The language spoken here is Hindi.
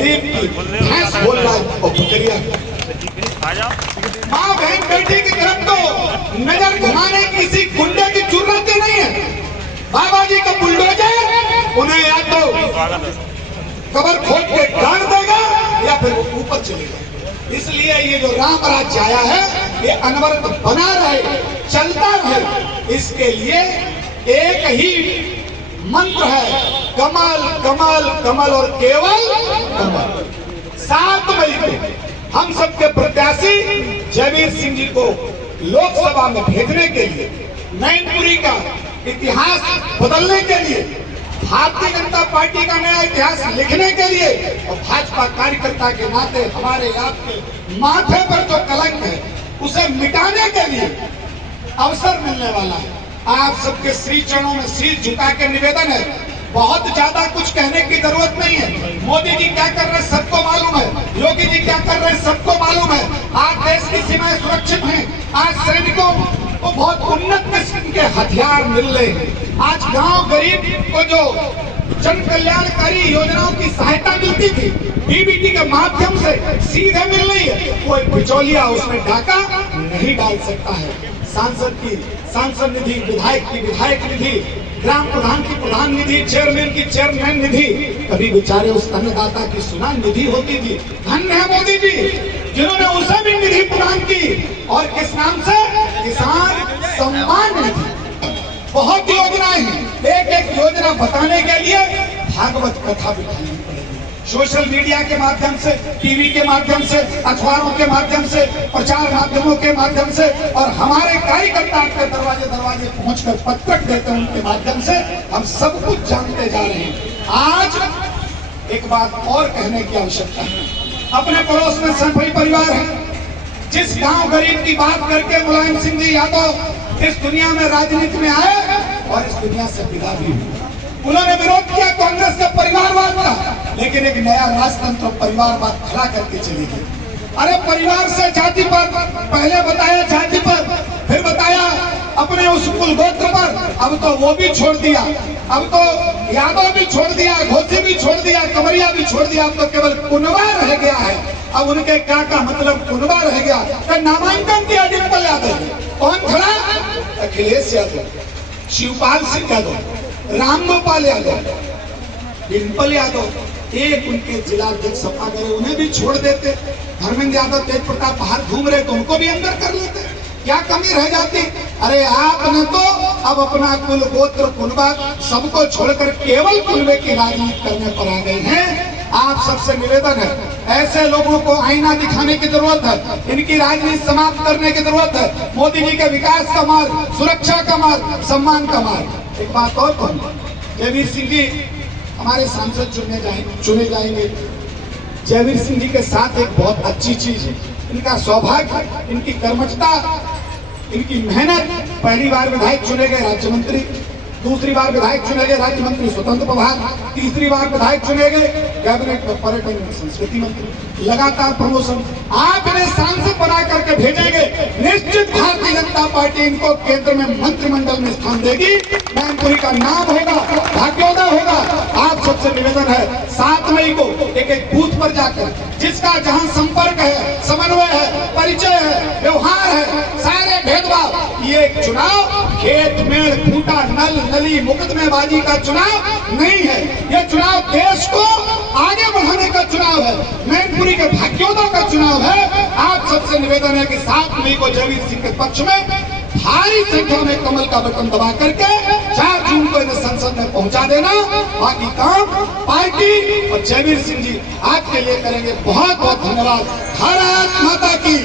गरीब की भैंस बोल रहा है और बकरिया। माँ बहन बेटी की तरफ तो नजर घुमाने किसी गुंडे की जरूरत ही नहीं है। बाबा जी का बुलडोजर उन्हें या तो कबर खोद के गाड़ देगा या फिर वो ऊपर चलेगा। इसलिए ये जो राम राज्य आया है ये अनवरत बना रहे, चलता रहे, इसके लिए एक ही मंत्र है, कमल कमल कमल और केवल कमल। 7 मई को हम सबके प्रत्याशी जयवीर सिंह जी को लोकसभा में भेजने के लिए, मैनपुरी का इतिहास बदलने के लिए, भारतीय जनता पार्टी का नया इतिहास लिखने के लिए और भाजपा कार्यकर्ता के नाते हमारे आपके माथे पर जो कलंक है उसे मिटाने के लिए अवसर मिलने वाला है। आप सबके श्री चरणों में सिर झुका के निवेदन है, बहुत ज्यादा कुछ कहने की जरूरत नहीं है। मोदी जी क्या कर रहे हैं सबको मालूम है, योगी जी क्या कर रहे हैं सबको मालूम है। आज देश की सीमाएं सुरक्षित हैं, आज सैनिकों को बहुत उन्नत किस्म के हथियार मिल रहे हैं। आज गांव गरीब को जो जन कल्याणकारी योजनाओं की सहायता मिलती थी डीबीटी के माध्यम से सीधे मिल रही है, कोई बिचौलिया उसमें डाका नहीं डाल सकता है। सांसद की सांसद निधि, विधायक की विधायक निधि, ग्राम प्रधान की प्रधान निधि, चेयरमैन की चेयरमैन निधि, कभी बेचारे उस अन्नदाता की सुना निधि होती थी। धन्य है मोदी जी जिन्होंने उसे भी निधि प्रदान की, और किस नाम से? किसान सम्मान निधि। बहुत योजनाएं हैं, एक एक योजना बताने के लिए भागवत कथा बिठानी पड़ेगी। सोशल मीडिया के माध्यम से, टीवी के माध्यम से, अखबारों के माध्यम से, प्रचार माध्यमों के माध्यम से, और हमारे कार्यकर्ता आपके दरवाजे दरवाजे पहुंचकर पत्रक देते हैं उनके माध्यम से हम सब कुछ जानते जा रहे हैं। आज एक बात और कहने की आवश्यकता है, अपने पड़ोस में सभी परिवार है। जिस गांव गरीब की बात करके मुलायम सिंह जी यादव इस दुनिया में राजनीति में आए और इस दुनिया से विदा भी हुए, उन्होंने विरोध किया कांग्रेस के परिवारवाद का, लेकिन एक नया राजतंत्र परिवारवाद खड़ा करके चली गई। अरे परिवार से जाति पर, पहले बताया जाति पर, फिर बताया अपने उस कुल गोत्र पर, अब तो वो भी छोड़ दिया, अब तो यादव भी छोड़ दिया, घोसी भी छोड़ दिया, कमरिया भी छोड़ दिया, अब तो केवल कुनबा रह गया है। अब उनके क्या का मतलब कुनबा रह गया। तो नामांकन किया डिम्पल यादव, कौन खड़ा? अखिलेश यादव, शिवपाल सिंह यादव, रामगोपाल यादव, डिम्पल यादव। एक उनके जिला अध्यक्ष सपा करे उन्हें भी छोड़ देते, धर्मेंद्र यादव तेज प्रताप बाहर घूम रहे तो उनको भी अंदर कर लेते, क्या कमी रह जाती? अरे आपने तो अब अपना कुल गोत्र कुनबा सबको छोड़कर केवल कुनबे की राजनीति करने पर आ गए हैं। आप सबसे निवेदन है, ऐसे लोगों को आईना दिखाने की जरूरत है, इनकी राजनीति समाप्त करने की जरूरत है। मोदी जी के विकास का मार्ग, सुरक्षा का मार्ग, सम्मान का मार्ग। एक बात और कहूँ, जयवीर सिंह जी हमारे सांसद चुने जाएंगे। जयवीर सिंह जी के साथ एक बहुत अच्छी चीज है, इनका सौभाग्य, इनकी कर्मठता, इनकी मेहनत। पहली बार विधायक चुने गए राज्य मंत्री, दूसरी बार विधायक चुने गए राज्य मंत्री स्वतंत्र प्रभार, तीसरी बार विधायक चुने गए कैबिनेट में पर्यटन संस्कृति मंत्री, लगातार प्रमोशन। आप इन्हें सांसद बना करके भेजेंगे, निश्चित भारतीय जनता पार्टी इनको केंद्र में मंत्रिमंडल में स्थान देगी, मैनपुरी का नाम होगा, भाग्योदय होगा। आप सबसे निवेदन है 7 मई को एक एक बूथ पर जाकर जिसका जहां संपर्क है, समन्वय है, परिचय है, व्यवहार है, सारे भेदभाव, ये चुनाव खेत में खूंटा नल नली मुकदमेबाजी का चुनाव नहीं है, ये चुनाव देश को आगे बढ़ाने का चुनाव है, मैनपुरी के भाग्योदय का चुनाव है। आप सबसे निवेदन है कि 7 मई को जयवीर सिंह के पक्ष में भारी संख्या में कमल का बटन दबा करके 4 जून को इन्हें संसद में पहुंचा देना। बाकी काम पार्टी और जयवीर सिंह जी आपके लिए करेंगे। बहुत बहुत धन्यवाद। भारत माता की।